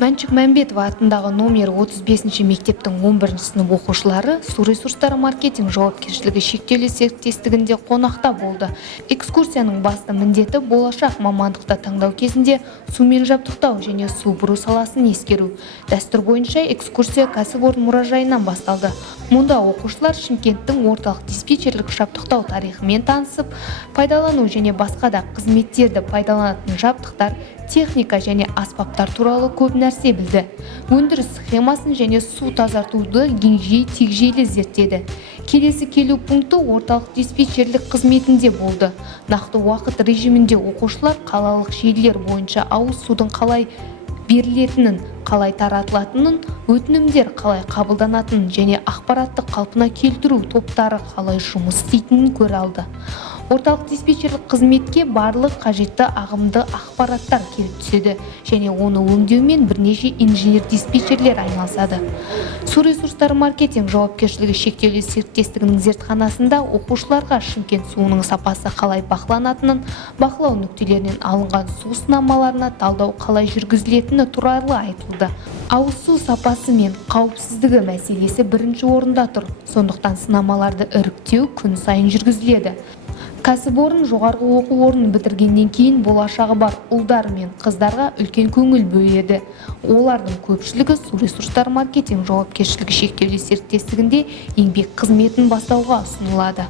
Мәншүк Мәмбетова атындағы номер 35 мектептің 11 сынып оқушылары су ресурстары маркетинг жауапкершілігі шектеулі серіктестігінде қонақта болды. Экскурсияның басты міндеті болашақ мамандықты таңдау кезінде сумен жабдықтау және су бұру саласын ескеру. Дәстүр бойынша экскурсия кәсіпорын мұражайынан басталды. Мұнда оқушылар Шымкенттің орталық диспетчерлік жабдықтау тарихымен танысып, пайдалану және басқа да қызметтерді пайдаланатын жабдықтар, техника және аспаптар туралы көп нәрсе білді. Өндіріс схемасын және су тазартуды егжей-тегжейлі зерттеді. Келесі келу пункті орталық диспетчерлік қызметінде болды. Нақты уақыт режимінде оқушылар қалалық желілер бойынша ауыз судың қалай берілетінін, қалай таратылатынын, өтінімдер қалай қабылданатынын және ақпаратты қалпына келтіру топтары қалай жұмыс істейтінін көре алды. Орталық диспетчерлік қызметке барлық қажетті ағымды ақпараттар келіп түседі және оны өңдеумен бірнеше инженер-диспетчерлер айналысады. Су ресурстары маркетинг жауапкершілігі шектеулі серіктестігінің зертханасында оқушыларға Шымкент суының сапасы қалай бақыланатынын, бақылау нүктелерінен алынған су сынамаларына талдау қалай жүргізілетіні туралы айтылды. Ауыз су сапасы мен қауіпсіздігі мәселесі бірінші орында тұр. Сондықтан сынамаларды іріктеу күн сайын жүргізіледі. Кәсіпорын жоғарғы оқу орнын бітіргеннен кейін болашағы бар ұлдар мен қыздарға үлкен көңіл бөледі. Олардың көпшілігі су ресурстары маркетинг жауапкершілігі шектеулі серіктестігінде еңбек қызметін бастауға ұсынылады.